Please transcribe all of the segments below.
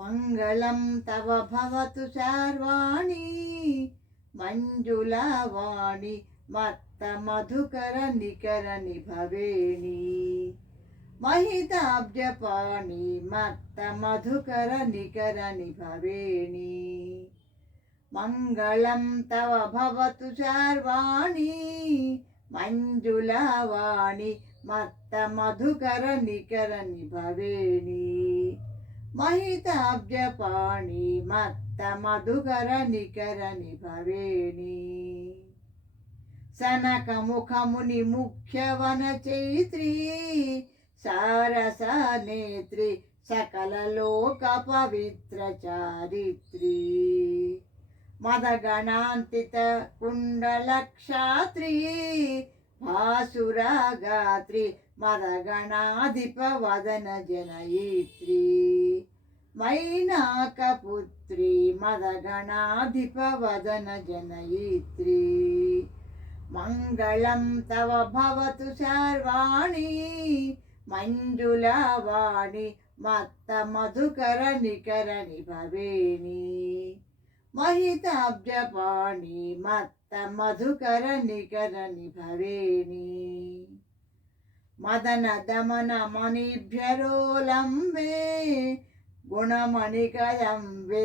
మంగళం తవ భవతు శార్వాణి మంజులవాణి మత్త మధుకర నికర నిభవేణి महिताब्जपाणि मत्त मधुकर निकर निभवेणि मङ्गलं तव भवतु शार्वाणि मञ्जुलवाणि मत्त मधुकर निकर निभवेणि महिताब्जपाणि मत्त मधुकर निकर निभवेणि सनकमुखमुनि मुख्यवनचैत्री सारस नेत्री सकल लोक पवित्र चारित्री मदगणान्तित कुण्डलक्षात्री भासुरगात्री मदगणाधिप वदन जनयित्री मैनाकपुत्री मदगणाधिप वदन जनयित्री मङ्गलं तव भवतु शार्वाणि मञ्जुलवाणि मत्त मधुकर निकर निभवेणि महिताब्जपाणि मत्त मधुकर निकर निभवेणि मदन दमन मणिभ्यरोलम्बे गुणमणिकदम्बे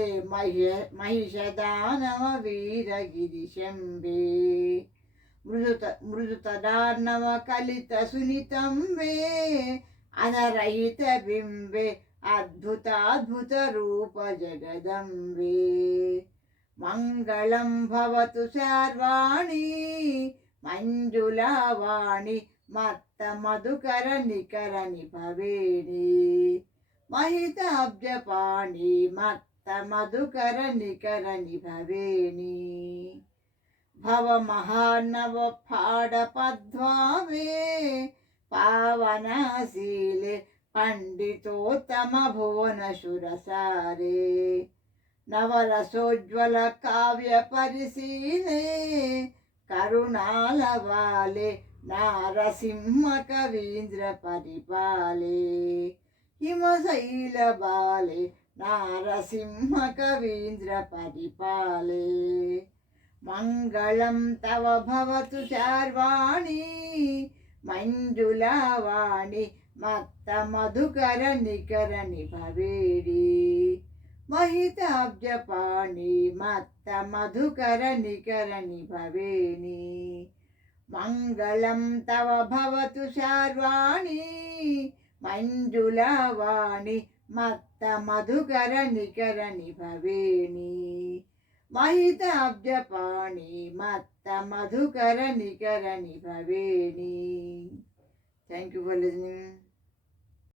महिषदानव वीरगिरिशम्बे मृदुतदार्णव कलित सुनितम्बे अनरहित बिम्बे अद्भुताद्भुत रूप जगदम्बे मङ्गलं भवतु शार्वाणि मञ्जुलवाणि मत्त मधुकर निकर निभवेणि महिताब्जपाणि मत्त मधुकर निकर निभवेणि भव महार्णव फाडपद्भावे पावनशीले पंडितोत्तम भुवन शुरसारे नवरसोज्वल काव्य परिशीले करुणालवाले नारसिंह कवीन्द्र परिपाले हिमशैल बाले नारसिंह कवीन्द्र परिपाले मङ्गलं तव भवतु शार्वाणि मञ्जुलवाणि मत्त मधुकर निकर निभवेणि महिताब्जपाणि मत्त मधुकर निकर निभवेणि मङ्गलं तव भवतु शार्वाणि मञ्जुलवाणि मत्त मधुकर निकर निभवेणि महिताब्जपाणि मत्त मधुकर निकर निभवेणि. Thank you for listening.